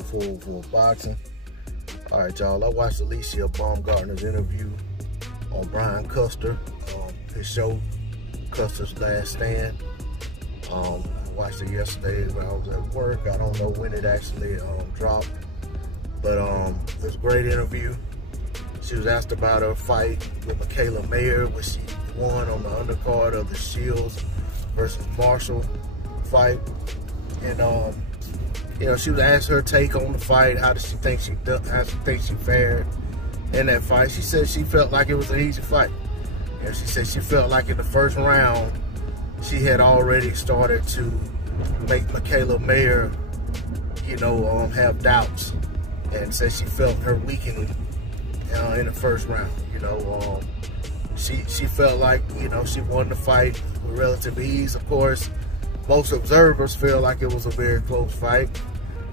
for boxing. All right, y'all. I watched Alycia Baumgardner's interview on Brian Custer, his show, Custer's Last Stand. I watched it yesterday when I was at work. I don't know when it actually dropped, but it was a great interview. She was asked about her fight with Makayla, which she won on the undercard of the Shields versus Marshall fight, and you know, she was asked her take on the fight. How did she think she fared in that fight? She said she felt like it was an easy fight. And she said she felt like in the first round she had already started to make Makayla, you know, have doubts, and said she felt her weakening in the first round. You know, she felt like, you know, she won the fight with relative ease. Of course, most observers feel like it was a very close fight.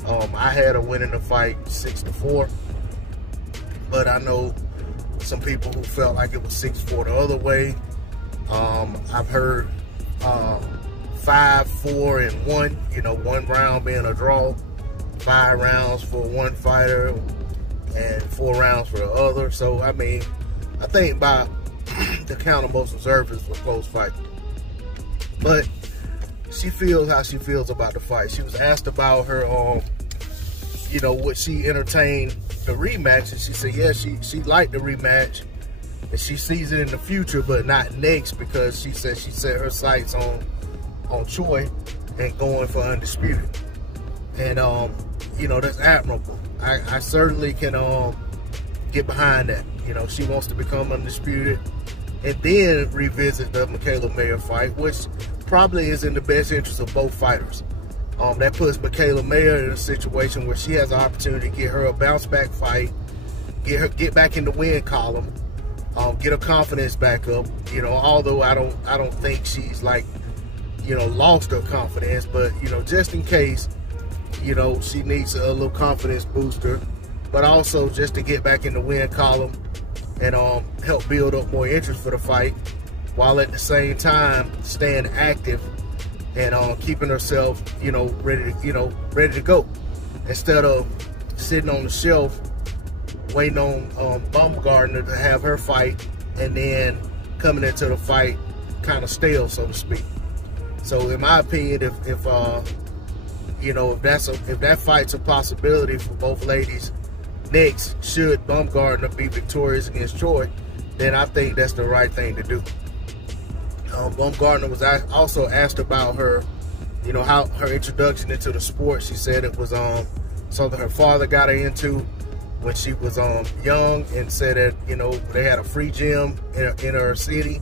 I had her winning the fight 6-4, but I know some people who felt like it was 6-4 the other way. I've heard 5-4-1, you know, one round being a draw, 5 rounds for one fighter, and 4 rounds for the other. So, I mean, I think by the count of most observers, it was a close fight. But she feels how she feels about the fight. She was asked about her, you know, would she entertain the rematch? And she said, yeah, she liked the rematch, and she sees it in the future, but not next, because she said she set her sights on Choi and going for Undisputed. And you know, that's admirable. I certainly can get behind that. You know, she wants to become Undisputed and then revisit the Makayla fight, which probably is in the best interest of both fighters. That puts Makayla in a situation where she has an opportunity to get her a bounce back fight, get back in the win column, get her confidence back up. You know, although I don't think she's, like, you know, lost her confidence, but, you know, just in case, you know, she needs a little confidence booster, but also just to get back in the win column and help build up more interest for the fight, while at the same time staying active and keeping herself, you know, ready to go, instead of sitting on the shelf waiting on Baumgardner to have her fight, and then coming into the fight kind of stale, so to speak. So in my opinion, if you know, if that fight's a possibility for both ladies next, should Baumgardner be victorious against Choi, then I think that's the right thing to do. Baumgardner was also asked about her, you know, how her introduction into the sport. She said it was something her father got her into when she was young, and said that, you know, they had a free gym in her city,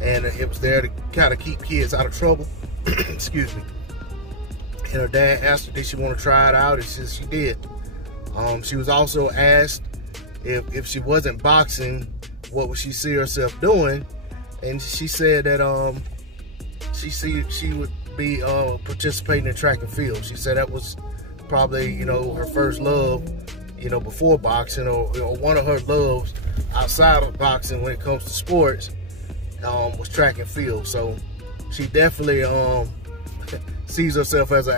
and it was there to kind of keep kids out of trouble. Excuse me. And her dad asked her, did she want to try it out? And she did. She was also asked if she wasn't boxing, what would she see herself doing? And she said that she would be participating in track and field. She said that was probably, you know, her first love, you know, before boxing, or one of her loves outside of boxing when it comes to sports, was track and field. So she definitely sees herself as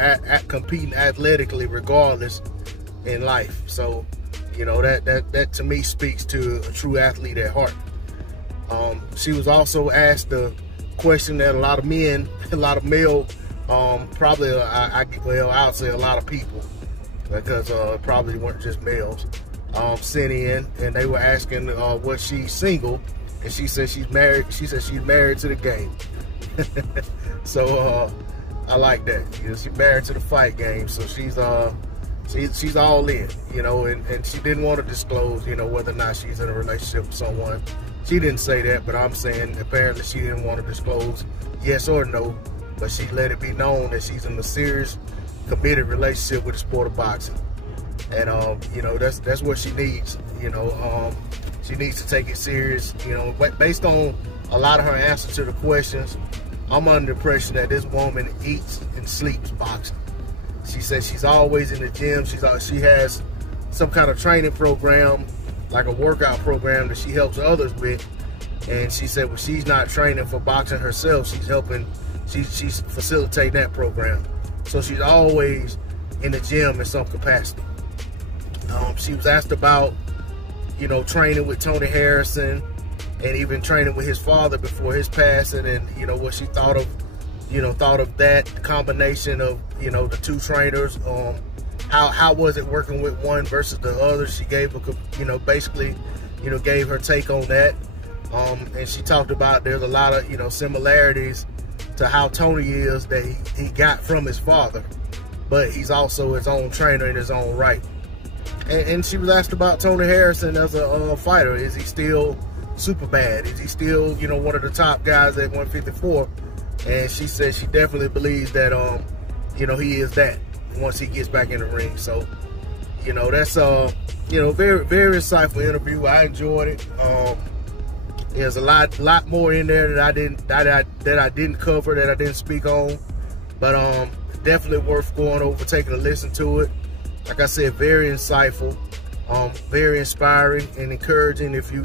competing athletically regardless in life. So, you know, that to me speaks to a true athlete at heart. She was also asked the question that a lot of men, a lot of male, probably, I'll say a lot of people, because it probably weren't just males, sent in, and they were asking was she single, and she said she's married. She said she's married to the game. So I like that. You know, she's married to the fight game, so she's all in, you know, and she didn't want to disclose, you know, whether or not she's in a relationship with someone. She didn't say that, but I'm saying apparently she didn't want to disclose yes or no, but she let it be known that she's in a serious, committed relationship with the sport of boxing. And you know, that's what she needs. You know, she needs to take it serious. You know, based on a lot of her answers to the questions, I'm under the impression that this woman eats and sleeps boxing. She says she's always in the gym. She has some kind of training program, like a workout program that she helps others with. And she said when she's not training for boxing herself, she's facilitating that program. So she's always in the gym in some capacity. She was asked about, you know, training with Tony Harrison and even training with his father before his passing, and, you know, what she thought of, that combination of, you know, the two trainers. How was it working with one versus the other? She gave basically, gave her take on that. And she talked about there's a lot of, similarities to how Tony is that he got from his father, but he's also his own trainer in his own right. And she was asked about Tony Harrison as a fighter. Is he still super bad? Is he still, one of the top guys at 154? And she said she definitely believes that, he is that once he gets back in the ring. So, that's very, very insightful interview. I enjoyed it. There's a lot more in there that I didn't cover, that I didn't speak on, but definitely worth going over, taking a listen to it. Like I said, very insightful, very inspiring and encouraging. If you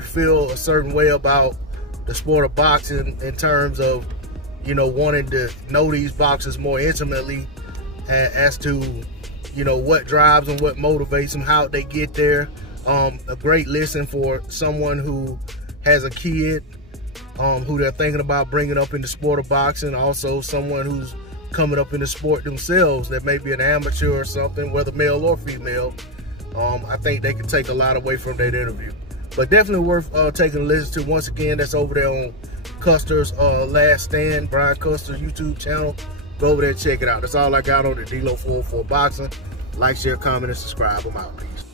feel a certain way about the sport of boxing in terms of, wanting to know these boxers more intimately as to, what drives them, what motivates them, how they get there. A great listen for someone who has a kid who they're thinking about bringing up in the sport of boxing. Also someone who's coming up in the sport themselves that may be an amateur or something, whether male or female. I think they can take a lot away from that interview. But definitely worth taking a listen to. Once again, that's over there on Custer's Last Stand, Brian Custer's YouTube channel. Go over there and check it out. That's all I got on the D-Lo 404 Boxing. Like, share, comment, and subscribe. I'm out. Peace.